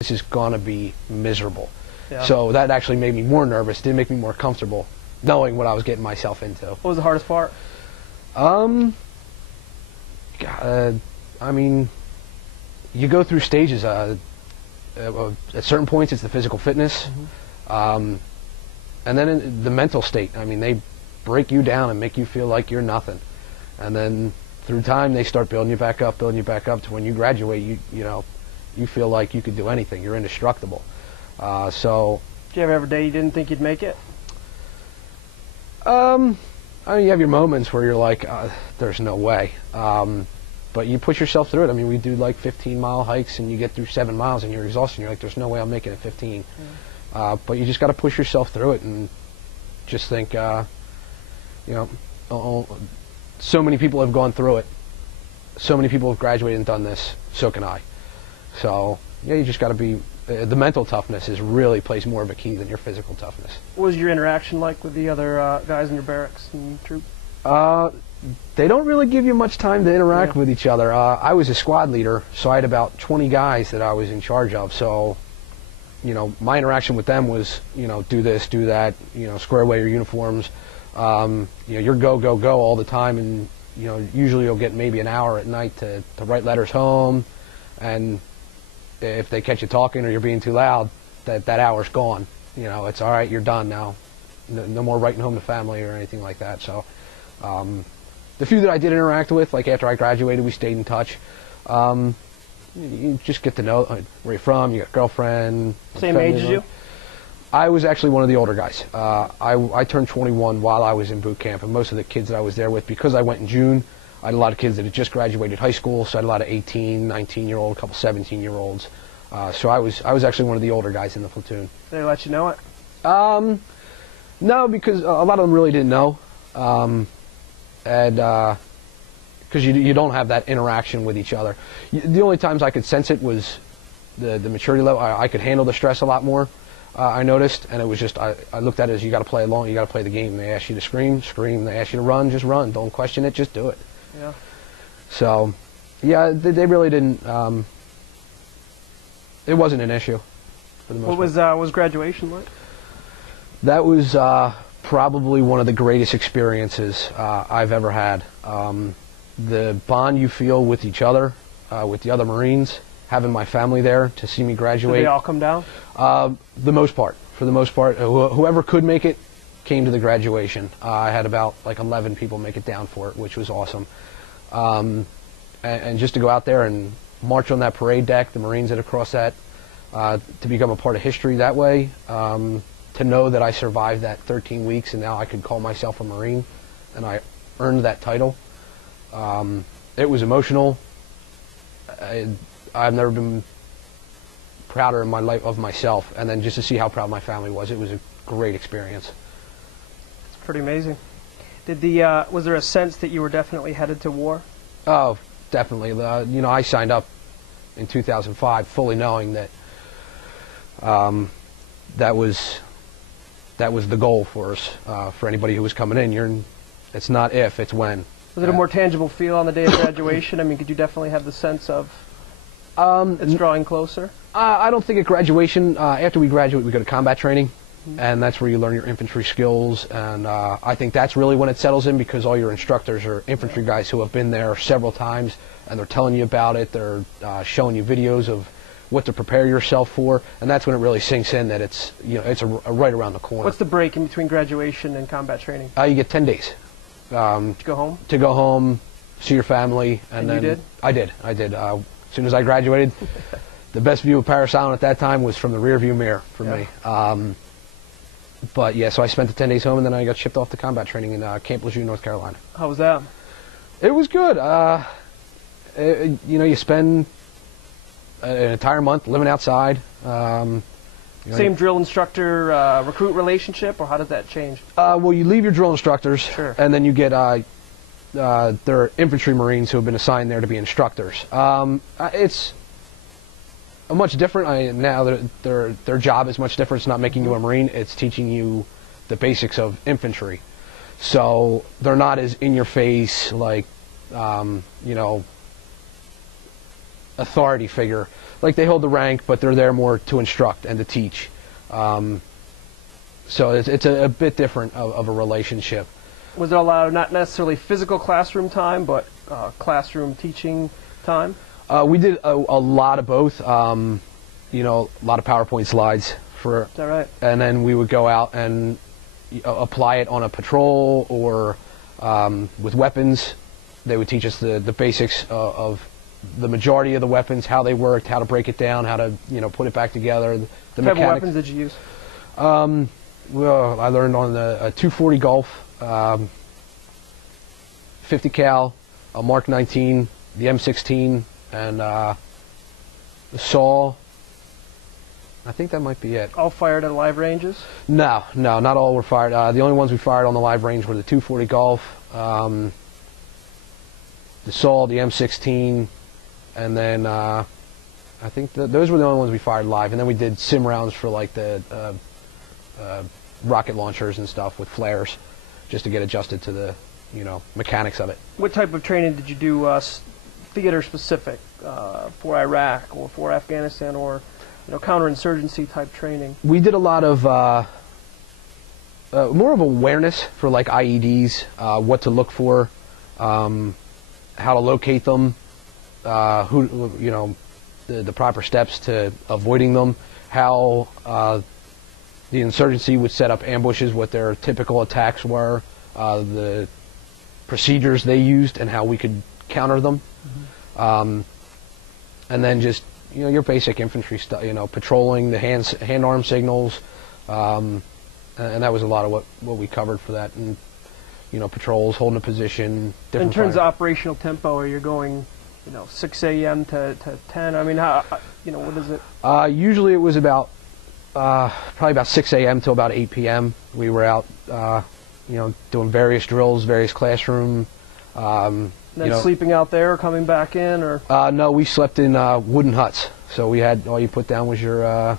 this is gonna be miserable. Yeah. So that actually made me more nervous, didn't make me more comfortable, knowing what I was getting myself into. What was the hardest part? I mean, you go through stages. At certain points, it's the physical fitness, and then the mental state. I mean, they break you down and make you feel like you're nothing, and then through time, they start building you back up to when you graduate, you feel like you could do anything. You're indestructible. So. Did you ever have a day you didn't think you'd make it? I mean, you have your moments where you're like, there's no way. But you push yourself through it. I mean, we do like 15-mile hikes, and you get through 7 miles, and you're exhausted. And you're like, there's no way I'm making it 15. But you just got to push yourself through it and just think, so many people have gone through it. So many people have graduated and done this. So can I. So, yeah, you just got to be... the mental toughness really plays more of a key than your physical toughness. What was your interaction like with the other guys in your barracks and troop? They don't really give you much time to interact with each other. I was a squad leader, so I had about 20 guys that I was in charge of. So, my interaction with them was, do this, do that, square away your uniforms. You're go, go, go all the time, and, usually you'll get maybe an hour at night to write letters home, and if they catch you talking or you're being too loud, that hour's gone. It's all right, you're done now. No more writing home to family or anything like that. So the few that I did interact with, like after I graduated, we stayed in touch. You just get to know where you're from, you got a girlfriend. Same age as you? I was actually one of the older guys. I turned 21 while I was in boot camp, and most of the kids that I was there with, because I went in June, I had a lot of kids that had just graduated high school, so I had a lot of 18, 19-year-old, a couple 17-year-olds. So I was actually one of the older guys in the platoon. Did they let you know it? No, because a lot of them really didn't know, and because you don't have that interaction with each other. The only times I could sense it was the maturity level. I could handle the stress a lot more. I noticed, and it was just I looked at it as you got to play along, you got to play the game. They ask you to scream, scream. They ask you to run, just run. Don't question it, just do it. Yeah. So, yeah, they really didn't. It wasn't an issue for the most part. What was graduation like? That was probably one of the greatest experiences I've ever had. The bond you feel with each other, with the other Marines, having my family there to see me graduate. Did they all come down? For the most part, whoever could make it came to the graduation. I had about like 11 people make it down for it, which was awesome. And just to go out there and march on that parade deck, the Marines that have crossed that, to become a part of history that way, to know that I survived that 13 weeks and now I could call myself a Marine and I earned that title. It was emotional. I've never been prouder in my life of myself, and then just to see how proud my family was, it was a great experience. It's pretty amazing. Was there a sense that you were definitely headed to war? Oh, definitely. I signed up in 2005 fully knowing that that was the goal for us, for anybody who was coming in. It's not if, it's when. Was it a more tangible feel on the day of graduation? I mean, could you definitely have the sense of it's drawing closer? I don't think at graduation, after we graduate, we go to combat training, and that's where you learn your infantry skills, and I think that's really when it settles in, because all your instructors are infantry guys who have been there several times, and they're telling you about it, they're showing you videos of what to prepare yourself for, and that's when it really sinks in that it's right around the corner. What's the break in between graduation and combat training? You get 10 days. To go home? To go home, see your family, and then... You did? I did. As soon as I graduated, the best view of Paris Island at that time was from the rear view mirror for me. But yeah, so I spent the 10 days home, and then I got shipped off to combat training in Camp Lejeune, North Carolina. How was that? It was good. You spend an entire month living outside. Same drill instructor recruit relationship, or how does that change? Well, you leave your drill instructors, sure, and then you get they're infantry Marines who have been assigned there to be instructors. It's much different. Now their job is much different. It's not making you a Marine. It's teaching you the basics of infantry. So they're not as in your face, like authority figure. Like they hold the rank, but they're there more to instruct and to teach. So it's a bit different of a relationship. Was there a lot of, not necessarily physical classroom time, but classroom teaching time? We did a lot of both. You know, a lot of PowerPoint slides for. Is that right? And then we would go out and apply it on a patrol or with weapons. They would teach us the basics of the majority of the weapons, how they worked, how to break it down, how to put it back together. The What type mechanics. of weapons did you use? Well, I learned on a 240 Golf, 50 cal, a Mark 19, the M16, and the saw. I think that might be it. All fired at live ranges? No, not all were fired. The only ones we fired on the live range were the 240 Golf, the saw, the M16, and then I think those were the only ones we fired live. And then we did sim rounds for like the rocket launchers and stuff with flares, just to get adjusted to the mechanics of it. What type of training did you do theater specific for Iraq or for Afghanistan or counterinsurgency type training? We did a lot of more of awareness for like IEDs, what to look for, how to locate them, the proper steps to avoiding them, how the insurgency would set up ambushes, what their typical attacks were, the procedures they used, and how we could counter them. Mm-hmm. And then just your basic infantry stuff, patrolling, the hand arm signals, and that was a lot of what we covered for that. And patrols, holding a position. In terms of operational tempo, are you going 6 a.m. to 10? I mean, how what is it? Usually it was about probably about 6 a.m. till about 8 p.m. We were out, doing various drills, various classroom. Then sleeping out there or coming back in, or? No, we slept in wooden huts. So we had all you put down was your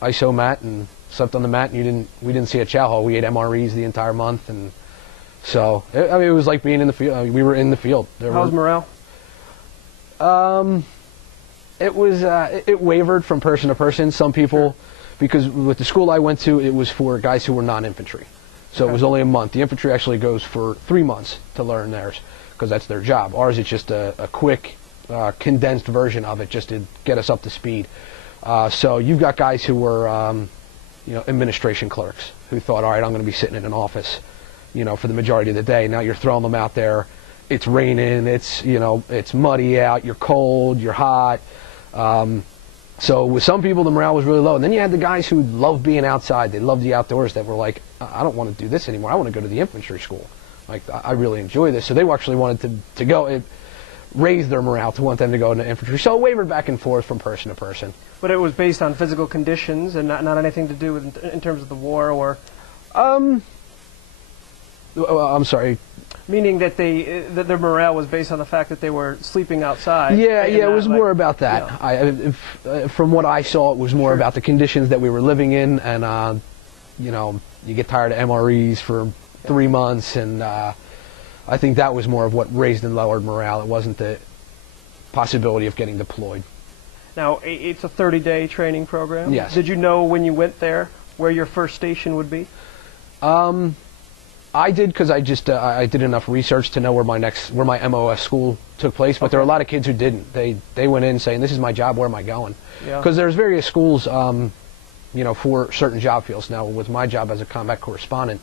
ISO mat and slept on the mat. And we didn't see a chow hall. We ate MREs the entire month, and so it was like being in the field. We were in the field. How's morale? It wavered from person to person. Some people, because with the school I went to, it was for guys who were non-infantry. So it was only a month. The infantry actually goes for 3 months to learn theirs, because that's their job. Ours is just a quick, condensed version of it, just to get us up to speed. So you've got guys who were, administration clerks, who thought, all right, I'm going to be sitting in an office, for the majority of the day. Now you're throwing them out there. It's raining. It's muddy out. You're cold. You're hot. So with some people, the morale was really low. And then you had the guys who loved being outside. They loved the outdoors, that were like, I don't want to do this anymore. I want to go to the infantry school. Like, I really enjoy this. So they actually wanted to go. It raised their morale to want them to go into infantry. So it wavered back and forth from person to person. But it was based on physical conditions and not anything to do with in terms of the war, or? I'm sorry. Meaning that that their morale was based on the fact that they were sleeping outside. Yeah, it was more about that. From what I saw, it was more about the conditions that we were living in, and you get tired of MREs for 3 months, and I think that was more of what raised and lowered morale. It wasn't the possibility of getting deployed. Now, it's a 30-day training program. Yes. Did you know when you went there where your first station would be? I did, because I did enough research to know where my MOS school took place. But there are a lot of kids who didn't. They went in saying, "This is my job. Where am I going?" Because there's various schools, for certain job fields. Now, with my job as a combat correspondent,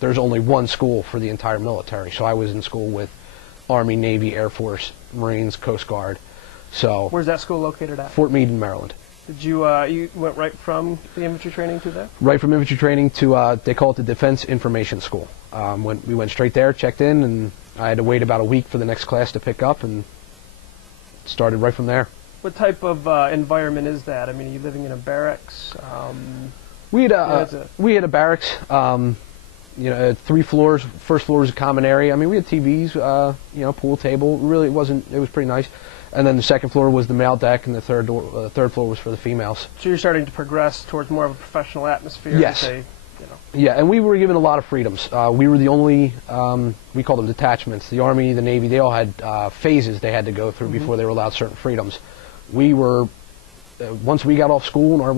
there's only one school for the entire military. So I was in school with Army, Navy, Air Force, Marines, Coast Guard. So where's that school located at? Fort Meade in Maryland. Did you you went right from the infantry training to that? Right from infantry training to they call it the Defense Information School. We went straight there, checked in, and I had to wait about a week for the next class to pick up, and started right from there. What type of environment is that? I mean, are you living in a barracks? We had a barracks. 3 floors. First floor was a common area. I mean, we had TVs, pool table. Really, it was pretty nice. And then the second floor was the male deck, and the third floor was for the females. So you're starting to progress towards more of a professional atmosphere. Yes. Yeah, and we were given a lot of freedoms. We were the only, we called them detachments. The Army, the Navy, they all had phases they had to go through before they were allowed certain freedoms. we were, once we got off school and our